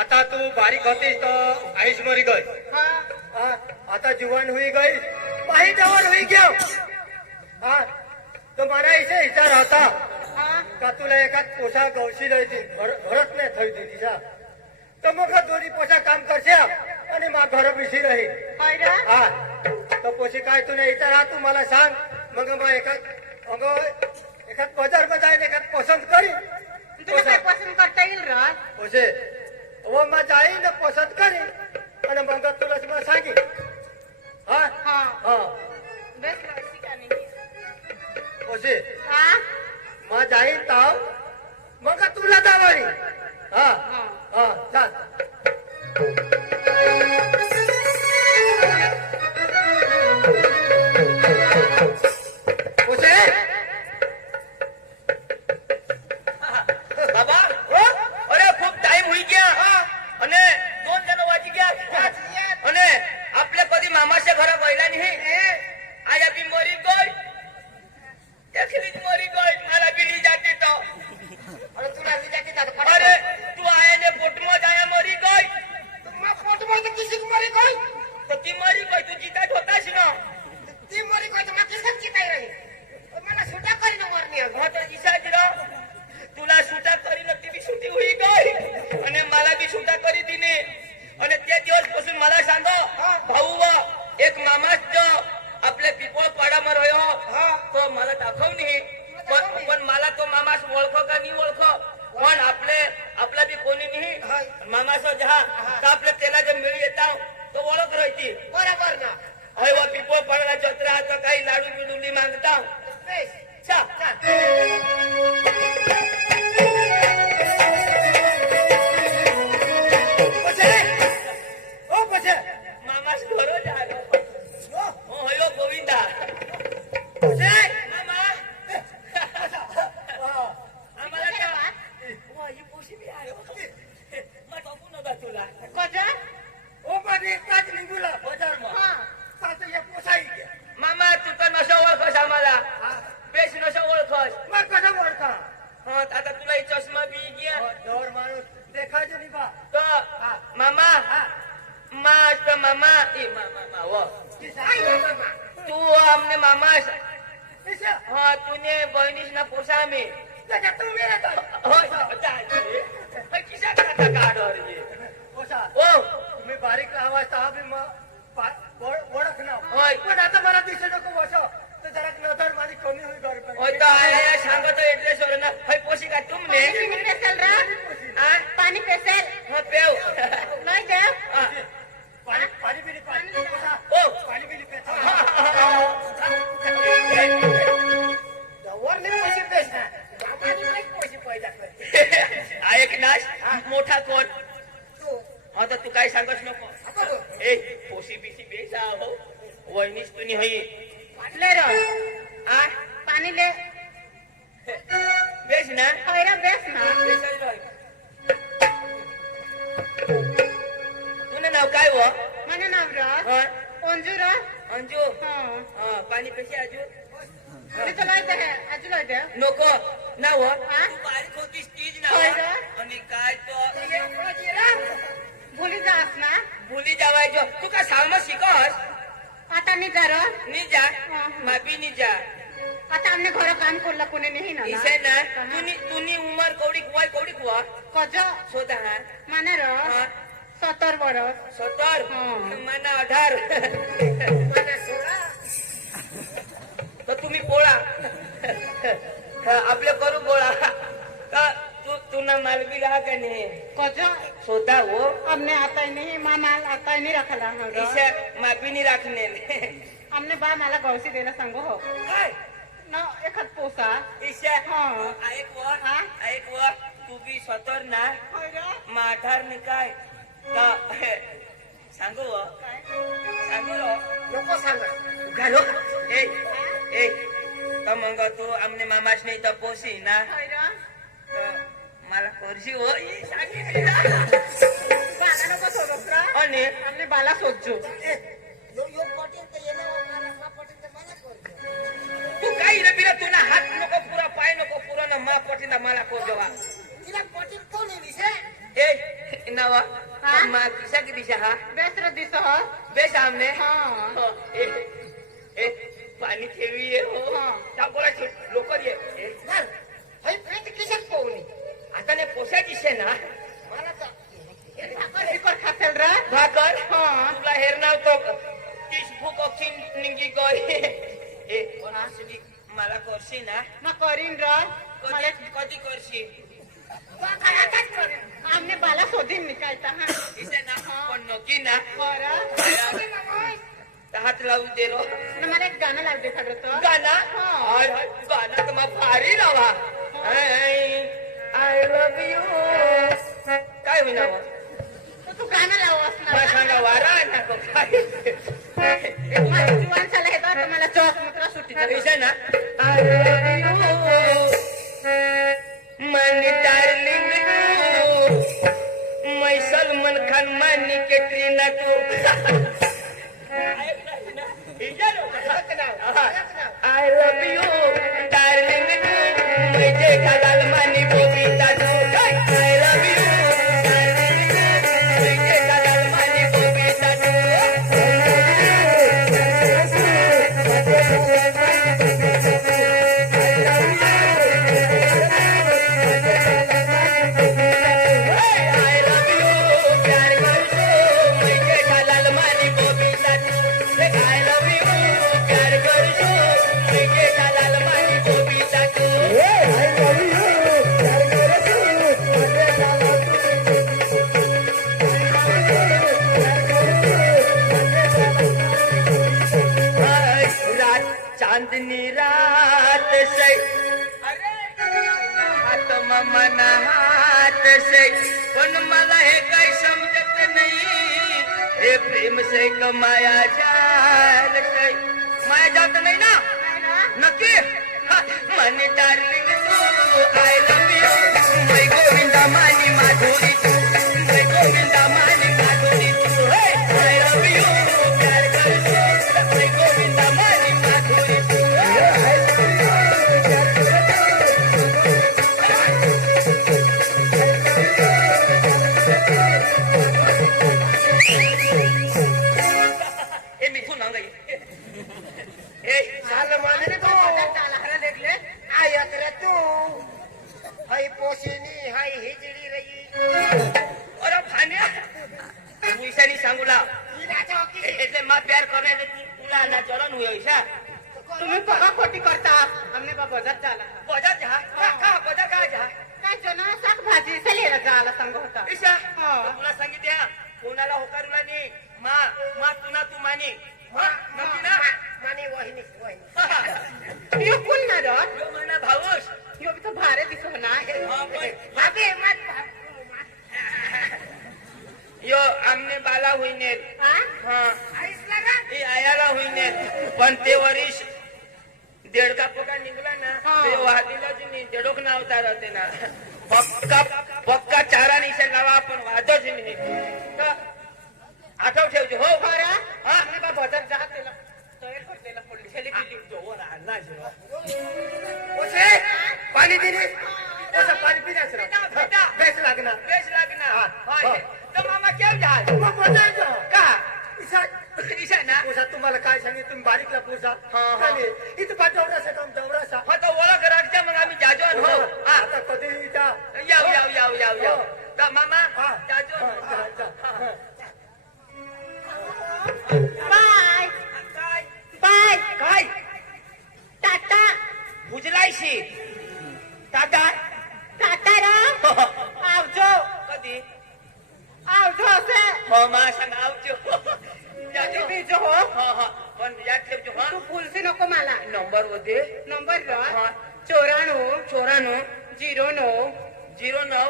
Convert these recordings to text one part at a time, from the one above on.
आता तू बारीक होतीस तर आईश मरी गई. आता जुवान हुई गई माही जवान हुई गया. तो मारा इसे विचार होता का तुला एखाद पोषा गवशी रहती घरत नाही थई दिदीचा तर मग दोन्ही पोषा काम करशा आणि मग घर बिशी राही. हा तर पोशी काय तुला विचार हा तू मला सांग मग मग एखाद बाजार मध्ये जाईन एखाद पसंत करी. पसंत करता येईल रा पोसे व मग जाईन पसंत करी आणि मग तुला मग सांगी. हा हा पोसे मग जाईन ताव मग तुला जावानी. हा हा चाल. बाबा अरे खूप टाइम होई गया અને 2 જણ વાજી ગયા અને આપણે કદી મામાશે ઘરે ગયેલા નહીં. આયા બી મરી ગઈ એકલી જ મરી ગઈ મારા બી લઈ જાતી તો. अरे तुला विचारते अरे तू आया ने पोटમાં જ આયા મરી ગઈ. पोट में तो किसी को मरी कोई તો તી મરી ગઈ તું જીતા જ હોતા છે ને. ती मरी कोई तो मैं किसम चिताई रही मला सुटा करी न मरनी है. હા તો ઈશા જ રહો तुला सुटा करी नक्की बी सुटी होई गई અને मला बी सुटा करी दिने. અને તે દિવસपासून मला सांग भाऊ एक मामाच जो आपल्या पिपळ पाडाમાં રહ્યો तो मला दाखव नाही. पण मला तो मामास ओळख का नाही ओळख पण आपला बी कोणी नाही मामास जहा तर आपल्या त्याला जे मिळी येता तो ओळख राहती. बरोबर ना अरे वा पिपळ पाडाला जत्रा तर काही लाडू बिडुली मागता. चा मामास घरो झालो. हो हयो गोविंदा मामा आम्हाला वा ही पोशी बी आयो मग टाकू नका तुला. कोजा ओ माझी एकाच निघूला बाजारमा सात एक पोसाई घ्या. मामा तू तर नसं ओळखस आम्हाला बेस नसं ओळखस. मग कसं बोलता हा आता तुला ही चष्मा बी घ्या जवळ माणूस देखायचं नाही बा. तो मामा मास्त मामा ए मामा व तू आमने मामास हा तूने बहिणीस ना पोसा में त्याच्यात तू मेरा काय होय किसा खाता काढर ये पोसा ओ तुम्ही बारीक लावायचा हा बी मग ओळख ना होय. पण आता मला दिसे नको बसव तर जरा नजर माझी कमी होईल घर होय तो आया सांगतो एड्रेस वर ना होय पोशी का तुमने पाणी पेसेल रा आ पाणी पेसेल हा पेव नाही देव पाणी पाणी बिनी पाणी पोसा ओ पाणी बिनी पेचा वर नाही पैसे पेस ना बाबाजी नाही पैसे पैदा ऐक नाश मोठा कोण हा तर तू काय सांगस नको. ए पोशी बिशी बेसा हो वहिनीच तुनी हई ले रो आ पाणी ले बेस ना होय बेस ना तुने नाव काय व મને નામ રો हा અંજુ રો अंजू હા हा पाणी कशी आजू લે ચલાઈ દે આજુ લઈ દે नको नाव हा? तू बारीक होतीस तीच होय नाव ग. आणि काय तो ભૂલી જાસ ના भुली जावायचो तू का साम शिकस आता नी जा रो नी जा हा. मापी नी जा आता हमने घर काम करला कोणी नाही ना इसे ना तुनी उमर कवडी कुवा कज सोदा हा મને રો हा 17 વર્ષ 17 हा. मना 18 મને 16 तर तुम्ही पोळा आपले करू गोळा का तू ना मालबी राहा का नाही कज सोदा हो हमने आता ही नहीं मामा आता ही नहीं रखला रो इसे मापी नाही राखणे हमने बा मला गौसी देना सांगो हो काय ना एखाद पोसा इसे हा ऐक हा? व तू बी 17 ना होय रो माठार ने काय का सांगू व सांगू रो नको सांग घालो ए तर मग तू आमने मामास नाही तर पोसी ना होय रो तर मला कोरशी हो ई सांगितली ना. बाला नको सोडस रो आणि हमने बाला सोचू तू काही रे बिरा तुला हात नको पुरा पाय नको पुरा ना मा पटीना मला कोर जवा तिला पटीन कोण विषय ए नवा नावा हा? मा किसा की दिशा हा बेसर दिस हो बे सामने हा हो, ए ए पाणी ठेवी ये हो हा. टाकोला लोकर ये ए, चल होय प्रीत किशात पोवणी आता ने पोसायची शे ना मला भाकर खातेल रे भाकर हा तुला हेर नाव तो तीस फूक ऑक्सिन निंगी गय ए पण असली मला करशी ना ना करीन रे कधी कधी करशी आमने बाला शोधीन निकालता हा इसे ना पण नक्की ना बरं हात लावून दे रो ना मला एक गाणं लावते सगळं तो गाना हा. हाय हाय गाना तर मग भारी लावा आय लव्ह यू काय होईना वा? तू गाणं लाव मला असणार सांगा वारा आहे ना तो काय जीवन चालला हे तर मला चौक मित्र सुट्टी विषय ना I love you money darling मैं सलमान खान मानी कैटरीना तू I love you, darling. मुझे कलाल मानी बोबीता तू. I love you, darling. मुझे कलाल मानी बोबीता तू. I love you, प्यार करूँ मुझे कलाल मानी बोबीता तू. I love you, प्यार करूँ मुझे कलाल मानी बोबीता तू. रात चांदनी रात से हात मना हात से पण मला हे काही समजत नाही हे प्रेम से कमाया जाल से माया जात नाही ना नक्की मनी डार्लिंग तू आय लव्ह यू मै गोविंदा मानी माधुरी तू मै गोविंदा मानी माधुरी तू आय लव्ह यू प्यार करतो मै गोविंदा मानी माधुरी तू ए मिथून ना गई ए झालं माने तू आयत रे तू हाय पोशिनी हाय हिजडी रही अरे भान्या मुईसानी सांगूला એટલે માં પ્યાર કરે ને તુલા ના ચરણ હોય છે तुम्ही बघा खोटी करता आमने बाबा बजात झाला બજાર જા કા બજાર કા જા काय जण शाकभाजी सलेला झाला सांग होता ईशा हा. तुला सांगितल्या कोणाला होकारूला नाही मा मा तुना तू मानी मा नक्की ना माने वहिनी यो कोण ना रे यो म्हणा भाऊस यो बी तो भारे दिसो ना हा पण भाभी मत यो आमने बाला होईने हा हा हे आयाला होईने पण ते वरीस देडका पका निघला ना हा. ते वाहतीलाच नाही देडोक ना अवतार होते ना पक्का पक्का चारा निशा लावा आपण वादच नाही तर आठव ठेवજો हो खरा हा आमने बाबा बजात जा त्याला तयार करलेला पडली खेली पिली जोवर आणला जेव्हा ओसे पाणी दिली ओसे पाणी पिण्यास बेटा बेस लागणार बेस लागना हा. तर मामा केव झाल मग बजायचं का इसा ईशा ना पोसा तुम्हाला काय सांगितलं तुम्ही बारीकला पोसा हा. इथं पा दौरासा काम दौरासा हा तर ओळख राखच्या मग आम्ही जाजो हो हा आता कधी इथं याव तर मामा हा. जाजो हा, जा. हा. बाय काय बाय काय टाटा भुजलायशी टाटा टाटा रा आवजो कधी आवजो असे हो मा सांग आवજો जाजो बीजो हो हा पण याद ठेवજો हा तू फुलसी नको मला नंबर होते नंबर र हा 94 94 09 09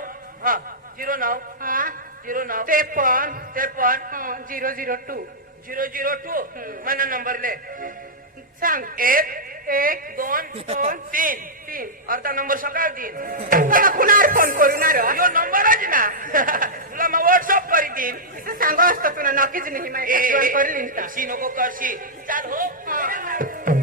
हा 09 हा 09 53 53 002 002 मला नंबर ले सांग एक एक दोन दोन तीन तीन अर्धा नंबर सकाळ दिन मला कुणावर फोन करू ना रे यो नंबरच ना तुला मग व्हॉट्सअप करी देईन असं सांगू असतं तुला नक्कीच नाही माहिती करलीन का इशी नको करशी चाल हो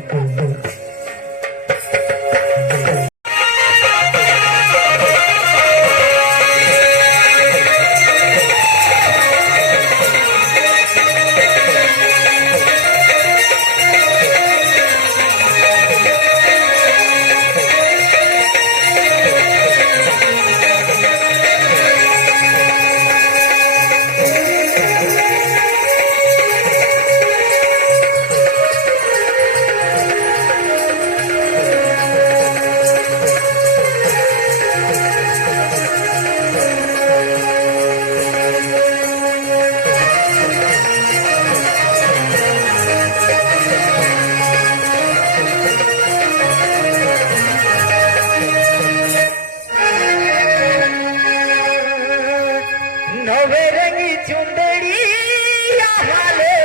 रंगी चुंदड़ी हाले